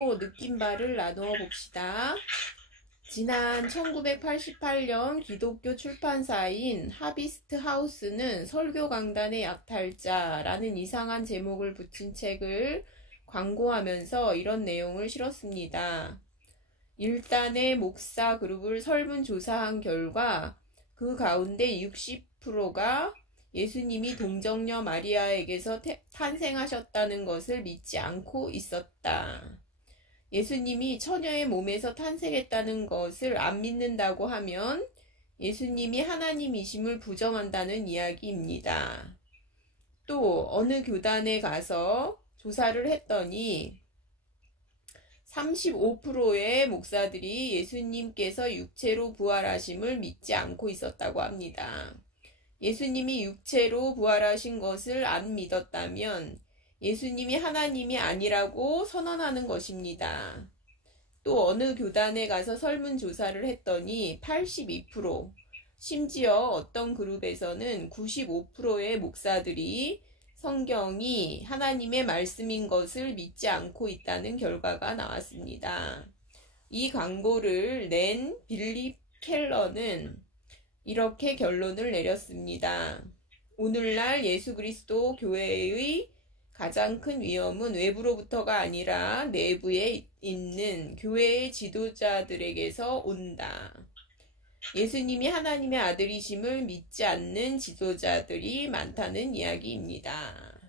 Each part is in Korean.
느낀 바를 나누어 봅시다. 지난 1988년 기독교 출판사인 하비스트 하우스는 설교 강단의 약탈자라는 이상한 제목을 붙인 책을 광고하면서 이런 내용을 실었습니다. 일단의 목사 그룹을 설문조사한 결과 그 가운데 60%가 예수님이 동정녀 마리아에게서 탄생하셨다는 것을 믿지 않고 있었다. 예수님이 처녀의 몸에서 탄생했다는 것을 안 믿는다고 하면 예수님이 하나님이심을 부정한다는 이야기입니다. 또 어느 교단에 가서 조사를 했더니 35%의 목사들이 예수님께서 육체로 부활하심을 믿지 않고 있었다고 합니다. 예수님이 육체로 부활하신 것을 안 믿었다면 예수님이 하나님이 아니라고 선언하는 것입니다. 또 어느 교단에 가서 설문조사를 했더니 82%, 심지어 어떤 그룹에서는 95%의 목사들이 성경이 하나님의 말씀인 것을 믿지 않고 있다는 결과가 나왔습니다. 이 광고를 낸 빌립 켈러는 이렇게 결론을 내렸습니다. 오늘날 예수 그리스도 교회의 가장 큰 위험은 외부로부터가 아니라 내부에 있는 교회의 지도자들에게서 온다. 예수님이 하나님의 아들이심을 믿지 않는 지도자들이 많다는 이야기입니다.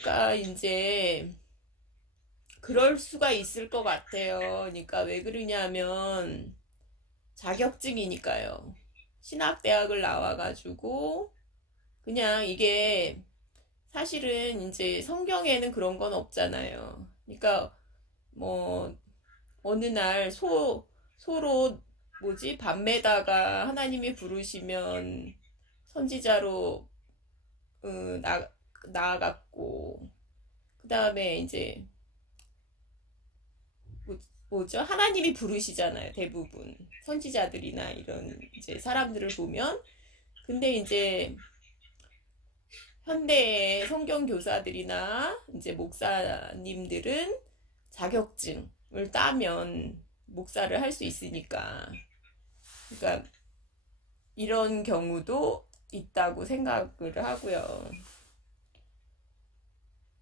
그러니까 이제 그럴 수가 있을 것 같아요. 그러니까 왜 그러냐면 자격증이니까요. 신학대학을 나와가지고 그냥 이게 사실은 이제 성경에는 그런 건 없잖아요. 그러니까 뭐 어느 날 소로 밤매다가 하나님이 부르시면 선지자로 나아갔고 그 다음에 이제 하나님이 부르시잖아요. 대부분 선지자들이나 이런 이제 사람들을 보면. 근데 이제 현대의 성경 교사들이나 이제 목사님들은 자격증을 따면 목사를 할 수 있으니까. 그러니까 이런 경우도 있다고 생각을 하고요.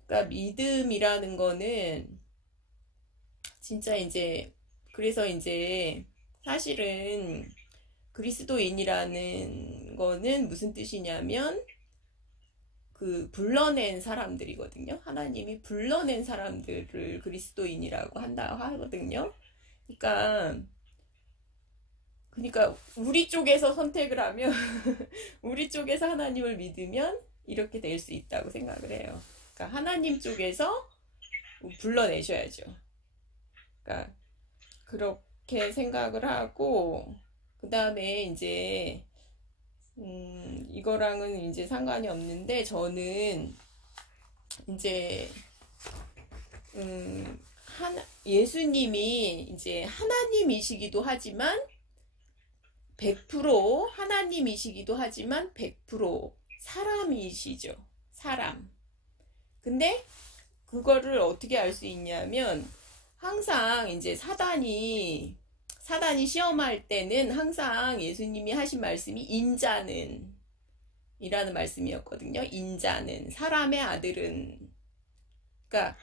그러니까 믿음이라는 거는 진짜 이제 그래서 이제 사실은 그리스도인이라는 거는 무슨 뜻이냐면 그 불러낸 사람들이거든요. 하나님이 불러낸 사람들을 그리스도인이라고 한다 하거든요. 그러니까 우리 쪽에서 선택을 하면 우리 쪽에서 하나님을 믿으면 이렇게 될 수 있다고 생각을 해요. 그러니까 하나님 쪽에서 불러내셔야죠. 그러니까 그렇게 생각을 하고 그 다음에 이제 이거랑은 이제 상관이 없는데 저는 이제 예수님이 이제 하나님이시기도 하지만 100% 하나님이시기도 하지만 100% 사람이시죠. 사람. 근데 그거를 어떻게 알 수 있냐면 항상 이제 사단이 시험할 때는 항상 예수님이 하신 말씀이 인자는 이라는 말씀이었거든요. 인자는 사람의 아들은 그러니까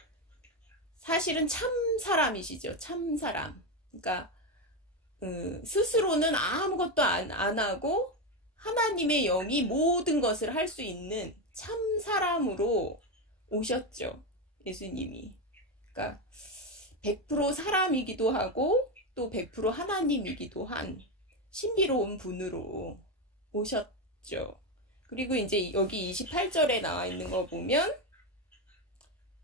사실은 참 사람이시죠. 참 사람. 그러니까 스스로는 아무것도 안 하고 하나님의 영이 모든 것을 할 수 있는 참 사람으로 오셨죠. 예수님이. 그러니까 100% 사람이기도 하고 또 100% 하나님이기도 한 신비로운 분으로 오셨죠. 그리고 이제 여기 28절에 나와 있는 거 보면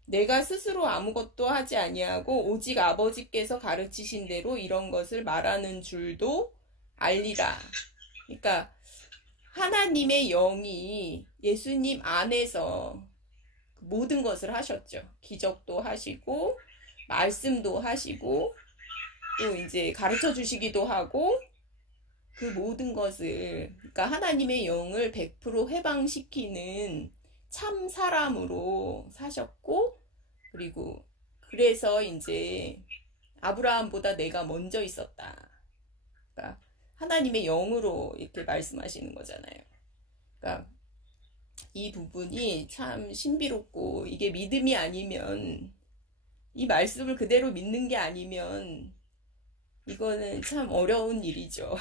내가 스스로 아무것도 하지 아니하고 오직 아버지께서 가르치신 대로 이런 것을 말하는 줄도 알리라. 그러니까 하나님의 영이 예수님 안에서 모든 것을 하셨죠. 기적도 하시고 말씀도 하시고 또 이제 가르쳐 주시기도 하고 그 모든 것을 그러니까 하나님의 영을 100% 해방시키는 참 사람으로 사셨고 그리고 그래서 이제 아브라함보다 내가 먼저 있었다. 그러니까 하나님의 영으로 이렇게 말씀하시는 거잖아요. 그러니까 이 부분이 참 신비롭고, 이게 믿음이 아니면, 이 말씀을 그대로 믿는 게 아니면 이거는 참 어려운 일이죠.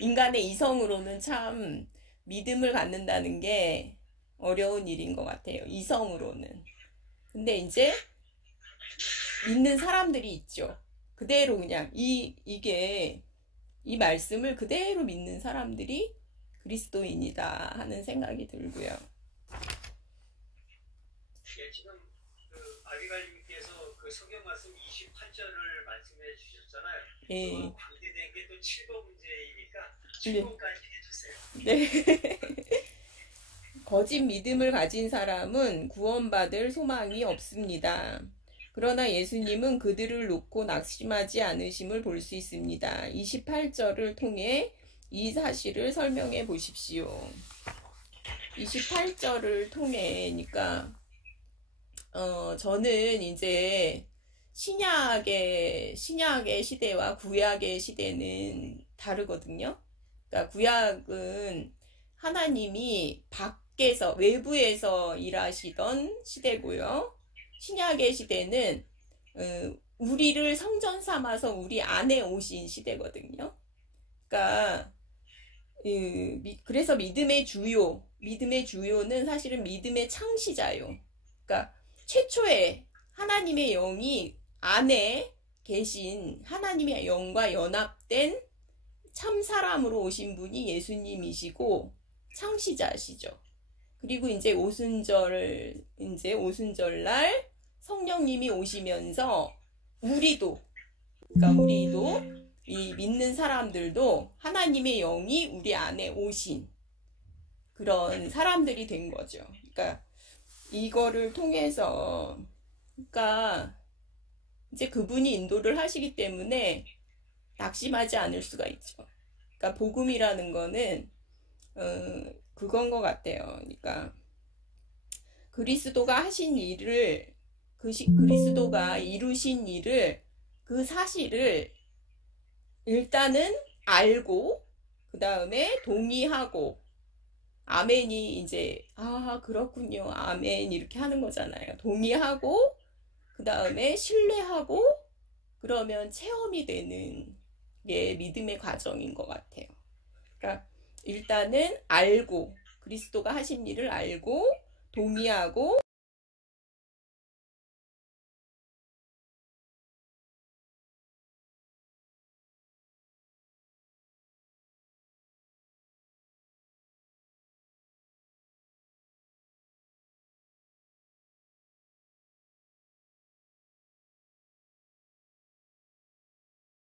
인간의 이성으로는 참 믿음을 갖는다는 게 어려운 일인 것 같아요. 이성으로는. 근데 이제 믿는 사람들이 있죠. 그대로 그냥 이게 이 말씀을 그대로 믿는 사람들이 그리스도인이다 하는 생각이 들고요. 예, 지금 그 아비갈님께서 그 성경 말씀 28절을 말씀해 주셨잖아요. 예. 관계된 게 또 7번 문제이니까 네. 7번까지 해주세요. 네. 거짓 믿음을 가진 사람은 구원받을 소망이 없습니다. 그러나 예수님은 그들을 놓고 낙심하지 않으심을 볼 수 있습니다. 28절을 통해 이 사실을 설명해 보십시오. 28절을 통해, 그러니까 저는 이제 신약의 시대와 구약의 시대는 다르거든요. 그러니까 구약은 하나님이 밖에서, 외부에서 일하시던 시대고요. 신약의 시대는 우리를 성전 삼아서 우리 안에 오신 시대거든요. 그러니까 그래서 믿음의 주요는 사실은 믿음의 창시자요. 그러니까 최초에 하나님의 영이 안에 계신, 하나님의 영과 연합된 참 사람으로 오신 분이 예수님이시고 창시자시죠. 그리고 이제 오순절날 성령님이 오시면서 우리도 이 믿는 사람들도 하나님의 영이 우리 안에 오신 그런 사람들이 된 거죠. 그러니까 이거를 통해서, 그러니까 이제 그분이 인도를 하시기 때문에 낙심하지 않을 수가 있죠. 그러니까 복음이라는 거는 그건 것 같아요. 그러니까 그리스도가 하신 일을, 그리스도가 이루신 일을, 그 사실을 일단은 알고, 그 다음에 동의하고, 아멘이 이제, 그렇군요, 아멘, 이렇게 하는 거잖아요. 동의하고, 그 다음에 신뢰하고, 그러면 체험이 되는 게 믿음의 과정인 것 같아요. 그러니까 일단은 알고, 그리스도가 하신 일을 알고, 동의하고,